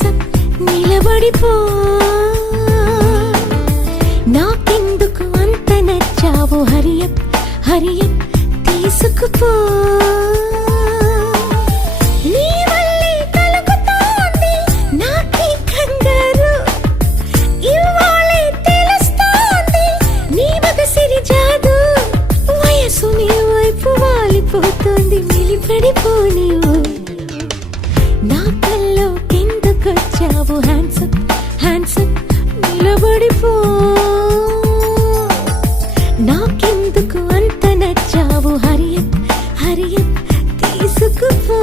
Hands up నిలబడిపో నాకెందుకు అంత నచ్చావు hurry up hurry up తీసుకుపో నిలబడిపో నీవు నా కల్లోకెందుకొచ్చావు హ్యాండ్సప్ హ్యాండ్సప్ నిలబడిపో నాకెందుకు అంత నచ్చావు హరియప్ హరియప్ తీసుకుపో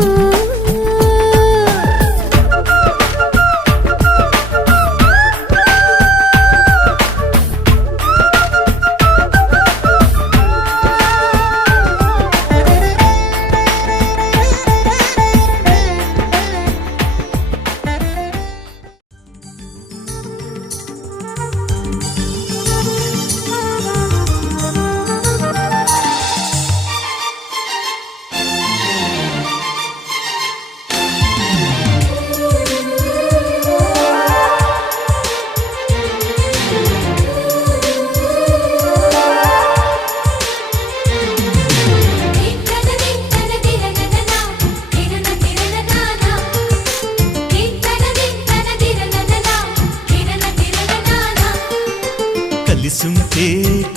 కలిసుంటే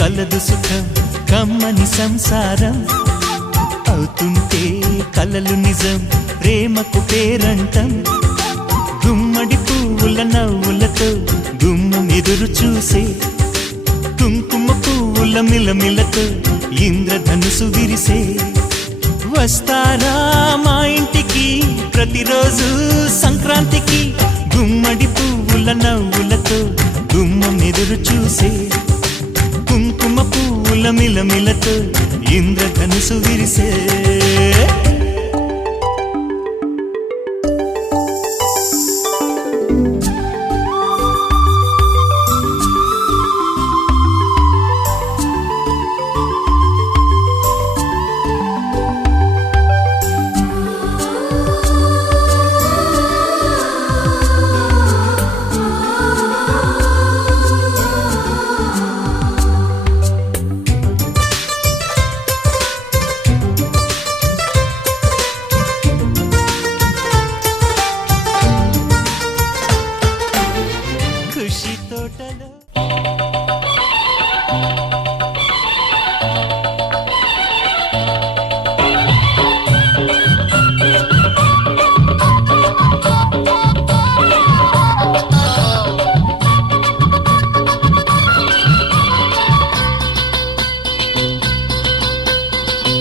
కలదు సుఖం కమ్మని సంసారం అవుతుంటే కలలు నిజం ప్రేమకు పేరంటం గుమ్మడి పువ్వుల నవ్వులతో గుమ్మం ఎదురు చూసే కుంకుమ పువ్వుల మిలమిలతో ఇంద్రధనుసు విరిసే వస్తారా మా ఇంటికి ప్రతిరోజు సంక్రాంతికి గుమ్మడి పువ్వుల నవ్వులతో గుమ్మం ఎదురు చూసే కుంకుమ పువ్వుల మిలమిలతో ఇంద్రధనుసు విరిసే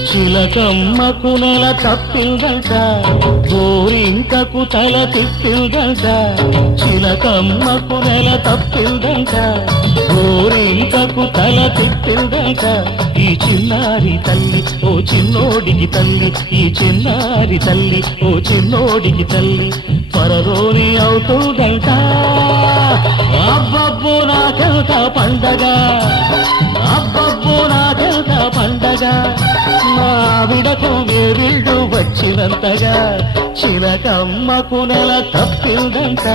చిలకమ్మకు నెల తప్పిందంట గోరింకకు తల తిప్పిందంట చిలకమ్మకు నెల తప్పిందంట గోరింకకు తల తిప్పిందంట ఈ చిన్నారి తల్లి ఓ చిన్నోడికి తల్లి ఈ చిన్నారి తల్లి ఓ చిన్నోడికి తల్లి పరరోని అవుతుందంట అబ్బబ్బో నాకెంత పండగ అబ్బబ్బో నాకెంత పండగ మావిడకు వేరిళ్ళు వచ్చినంతగా చిలకమ్మకు నెల తప్పిందంట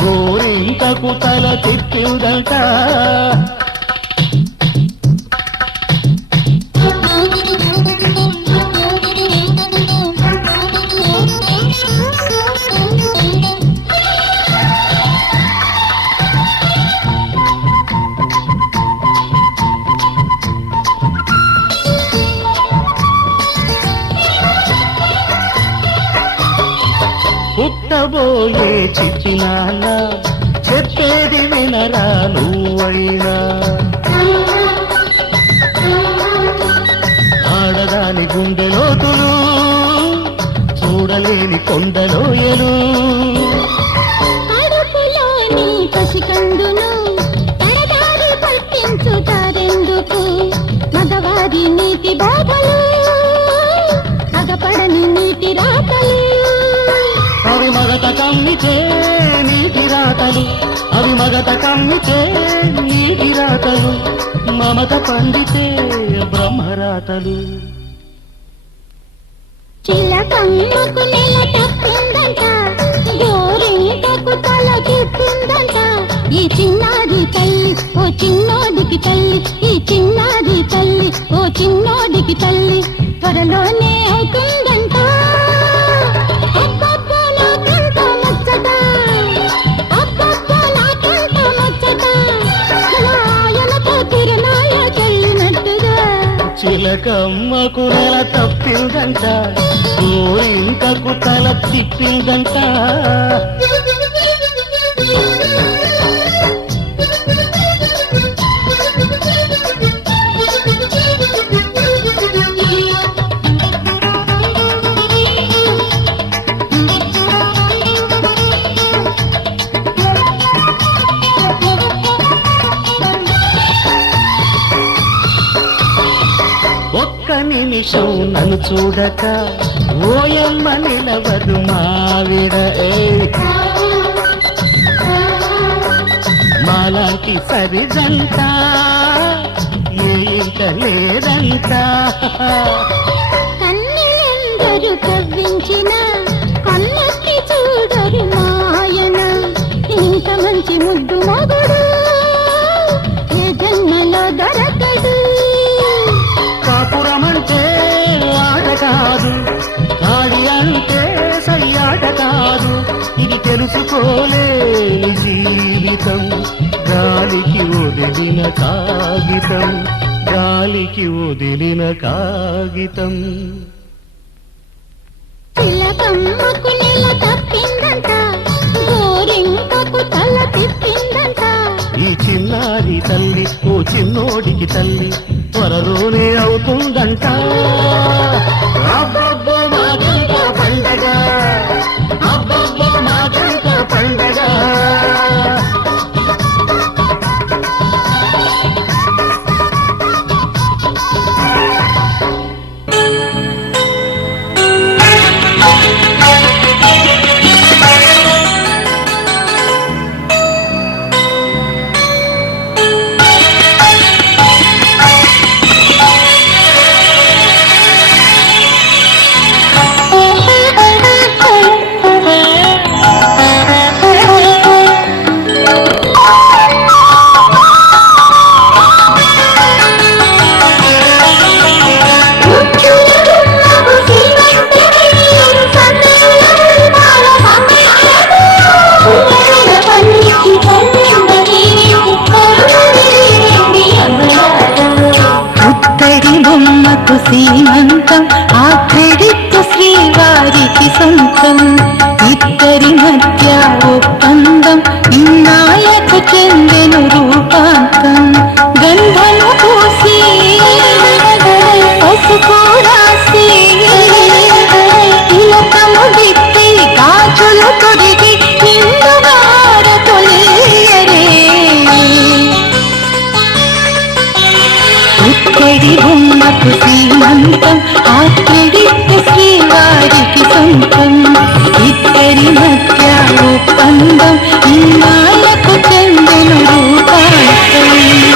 గోరింకకు తల తిప్పిందంట పుట్టబోయే చిట్టి నాన్న చెప్పేది వినరా నువ్వైనా ఆడదాని గుండెలోతులు చూడలేని కొండలోయలు అడుపులోని పసికందును పరదారి పట్టించుతారెందుకు మగవారి నీతి బాధలు మగపడని నీతి రాతలు అవి మగత కమ్మితే నీటి రాతలు అవి మగత కమ్మితే నీటి రాతలు మమత పండితే బ్రహ్మరాతలు చిలకమ్మకు నెల తప్పిందంట గోరింకకు తల తిప్పిందంట ఈ చిన్నారి తల్లి ఓ చిన్నోడికి తల్లి ఈ చిన్నారి తల్లి ఓ చిన్నోడికి తల్లి త్వరలోనే అవుతుందంట అబ్బబ్బో నాకెంత ముచ్చట అబ్బబ్బో నాకెంత ముచ్చట నాయనతో తిరునాయ చెల్లినట్టుగా చిలకమ్మకు నెల తప్పిందంట గోరింకకు తల తిప్పిందంట ఒక్క నిమిషం నన్ను చూడక ఓయమ్మ నిలవదు మావిడ మాలాంటి సరిజంట ఇంక లేదంట కన్నెలందరూ కవ్వించిన కన్నెత్తి చూడరు మాయన ఇంత మంచి ముద్దు మొగుడు ఏ జన్మలో దొరకడు కాపురమంటే ఆట కాదు గాడి అంటే సయ్యాట కాదు ఇది తెలుసుకోలేని జీవితం గాలికి వదిలిన కాగితం గాలికి వదిలిన కాగితం చిలకమ్మకు నెల తప్పిందంట గోరింకకు తల తిప్పిందంట ఈ చిన్నారి తల్లి ఓ చిన్నోడికి తల్లి త్వరలోనే అవుతుందంట అబ్బబ్బో మాకెంత పండగ అబ్బబ్బో మాకెంత పండగ సీమంతం ఆ క్రెడిట్ శ్రీవారికి సొంతం ఇద్దరి మధ్య ఒప్పందం ఇన్నాళ్లకు చెందెను రూపాంతం గంధము పూసి పసుపు రాసి తిలకము దిట్టి గాజులు తొడిగి నిండుగార తొలియరే ఇక్కడి బొమ్మకు సీమంతం ఆ క్రెడిట్ శ్రీవారికి సొంతం ఇద్దరి మధ్య ఒప్పందం ఇన్నాళ్లకు చెందెను రూపాంతం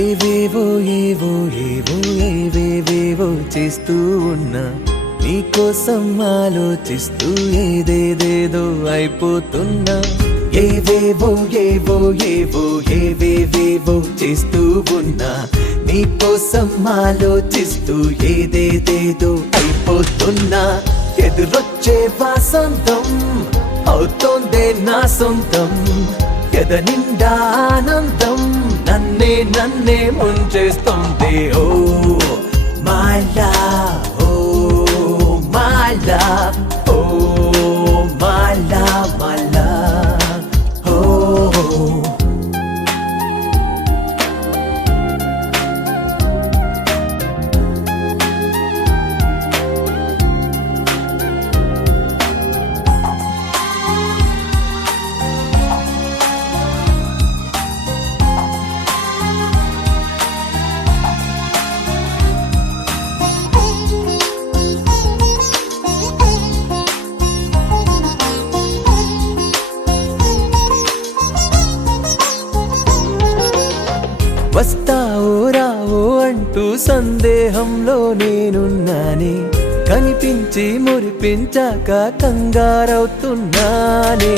ఏవేవో ఏవో ఏవో ఏవేవేవో చేస్తూ ఉన్నా నీకోసం ఆలోచిస్తూ ఏదేదేదో అయిపోతున్నా ఏవేవో ఏవో ఏవో ఏవేవేవో చేస్తూ ఉన్నా నీకోసం ఆలోచిస్తూ ఏదేదేదో అయిపోతున్నా ఎదురొచ్చే వాసంతం అవుతోందే నా సొంతం ఎద నిండా ఆనందం నన్నే ముంచేస్తుంది ఓ మాలా ఓ మాలా ఓ మాలా మాలా ఓ వస్తావో రావో అంటూ సందేహంలో నేనున్నానే, కనిపించి మురిపించాక కంగారవుతున్నానే.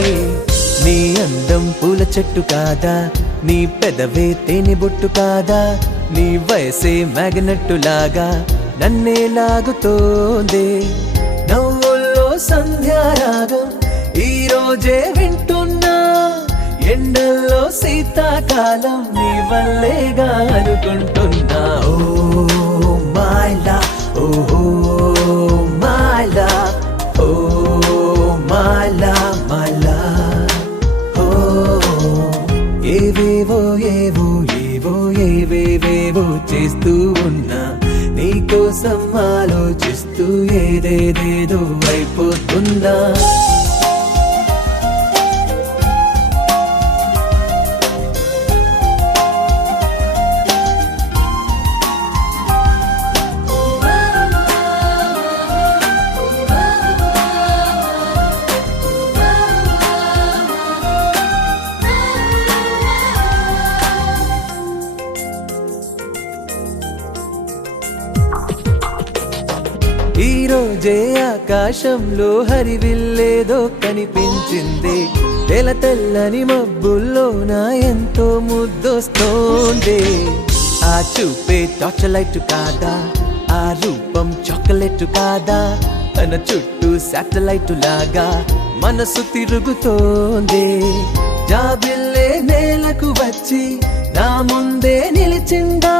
నీ అందం పూల చెట్టు కాదా, నీ పెదవే తేనె బొట్టు కాదా, నీ వయసే మ్యాగ్నెట్టులాగా నన్నే లాగుతోందే. నవ్వుల్లో సంధ్యారాగం ఈ రోజే వింటున్నా, ఎండల్లో శీతాకాలం నీ వల్లేగా అనుకుంటున్నా. ఓ మైలా, ఓ మైలా, ఓ మైలా మైలా. ఓ ఏవేవో ఏవో ఏవో ఏవేవేవో చేస్తూ ఉన్నా, నీకోసం ఆలోచిస్తూ ఏదేదేదో అయిపోతున్నా. ఈ రోజే ఆకాశంలో హరివిల్లేదో కనిపించింది, తెల్ల తెల్లని మబ్బుల్లోన ఎంతో ముద్దొస్తోంది. ఆ చూపే టార్చ్ లైట్ కాదా, ఆ రూపం చాక్లెట్ కాదా, తన చుట్టూ శాటిలైట్ లాగా మనసు తిరుగుతోంది. జాబిల్లే నేలకు వచ్చి నా ముందే నిలిచిందా,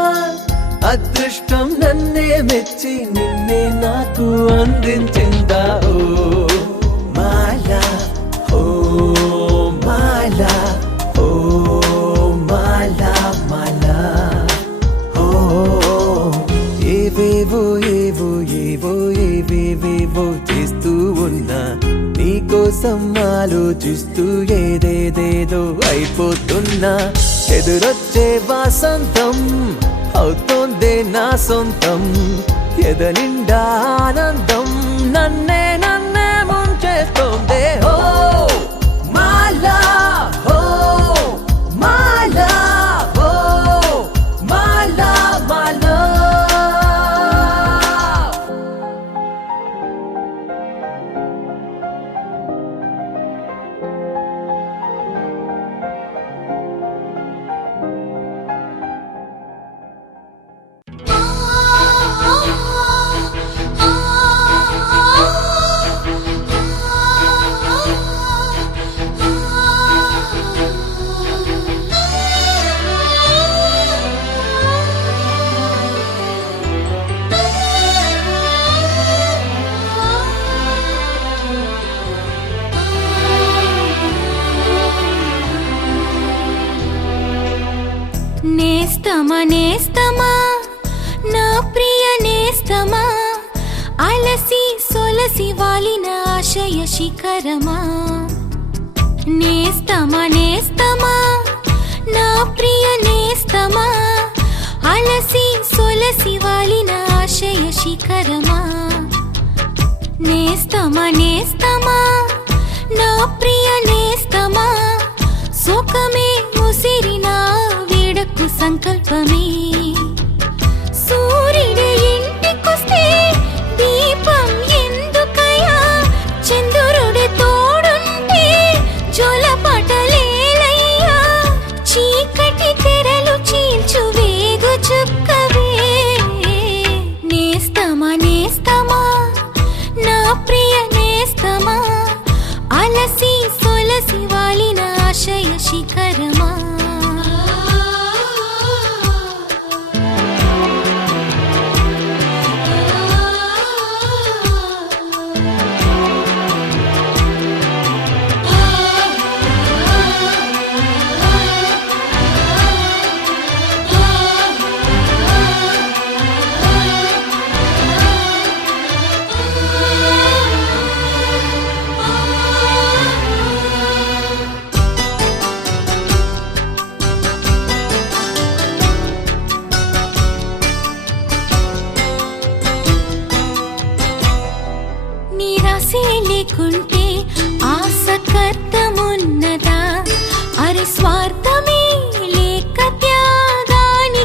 అదృష్టం నన్నే మెచ్చి నిన్నే నాకు అందించిందా. ఓ మాలా, ఓ మాలా, ఓ మాలా మాలా. ఓ ఏవేవో ఏవో ఏవో ఏవేవేవో చేస్తూ ఉన్నా, నీకోసం ఆలోచిస్తూ ఏదేదేదో అయిపోతున్నా. ఎదురొచ్చే వాసంతం అవుతోందే నా సొంతం, ఎద నిండా ఆనందం నన్నే నన్నే ముంచేస్తోందే. ఓ మాలా, ఓ మాలా, ఓ మాలా మాలా. నేస్తమా నేస్తమా నా ప్రియ నేస్తమా, అలసి సొలసి వాలిన ఆశయ శిఖరమా. నేస్తమా నేస్తమా నా ప్రియ నేస్తమా, అలసి సొలసి వాలిన ఆశయ శిఖరమా. నేస్తమా నేస్తమా నా ప్రియ నేస్తమా, సుఖమే ముసిరిన వేడకు సంకల్పమే. సూర్యుడే ఇంటికొస్తే దీపం ఎందుకయ్యా, చంద్రుడే తోడుంటే జోలపాటలేలయ్యా. చీకటి తెరలు చీల్చు వేగు చుక్కవే. నేస్తమా నేస్తమా నా ప్రియ నేస్తమా, అలసి సొలసి వాలిన ఆశయ శిఖరమా. నిరాశే లేకుంటే ఆసక్తమున్నదా, అరే స్వార్థమే లేక త్యాగాని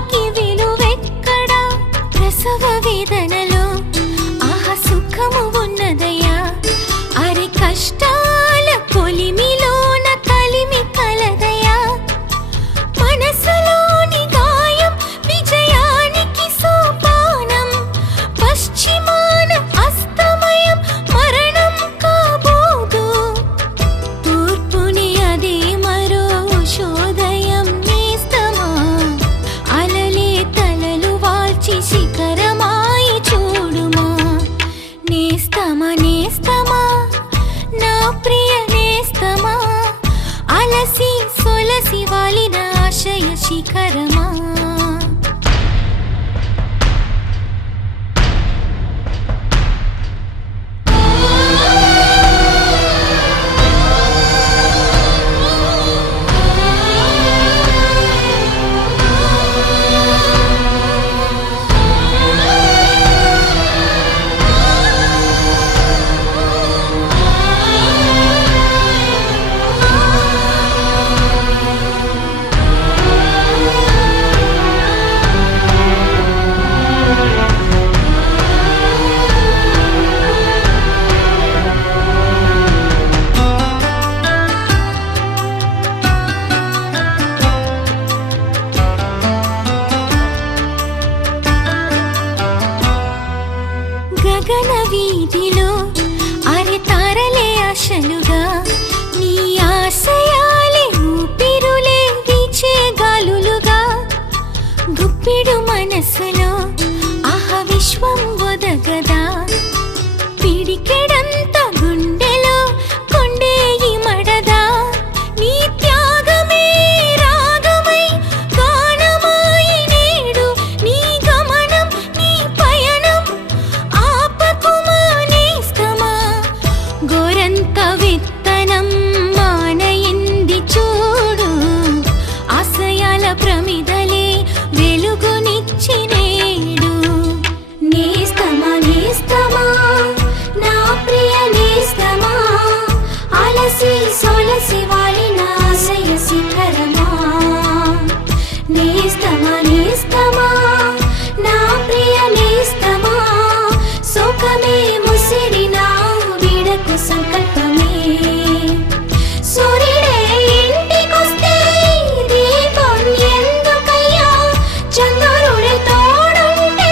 శిఖరమా గగన వీధిలో అరె తారలే ఆశలుగా నీ ఆశయాలే ఊపిరులే వీచే గాలులుగా గుప్పిడు మనసులో ఆహ విశ్వం ఒదగదా పిడికెడంత గుండెలో కొండేయి మడదా నీ త్యాగమే రాగమై గానమాయి నేడు నీ గమనం నీ పయనం ఆపకుమా నేస్తమా గోరంత విత్తనం మానయింది చూడు ఆశయాల ప్రమిదలే వెలుగునిచ్చి నేడు నేస్తమా నేస్తమా నా ప్రియ నేస్తమా అలసి సొలసి వాలిన ఆశయ శిఖరమా నేస్తమా నేస్తమా నా ప్రియ నేస్తమా సుఖమే ముసిరిన వీడకు సంకల్పమే సూర్యుడే ఇంటికొస్తే దీపం ఎందుకయ్యా చంద్రుడే తోడుంటే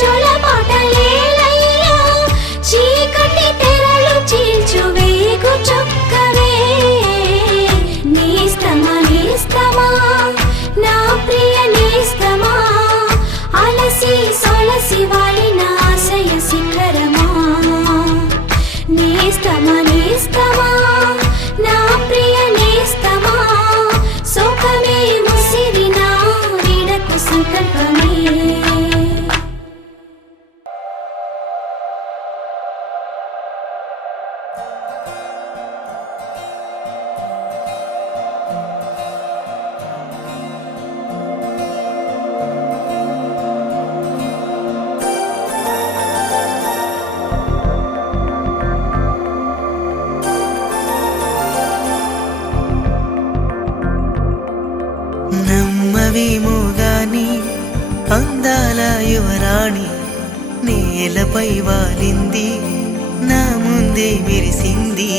జలపాటలేలయ్యా చీకటి తెరలు చీల్చు వేగు చొక్కవే నేస్తమా నేస్తమా నా ప్రియ నేస్తమా అలసి సొలసి వాలిన ఆశయ శిఖరమా నేస్తమా నేస్తమా నా ప్రియ నేస్తమా సుఖమే ముసిరిన వీడకు సంకల్పమే నమ్మవేమో గాని అందాల యువరాణి నేలపై వాలింది నా ముందే మెరిసింది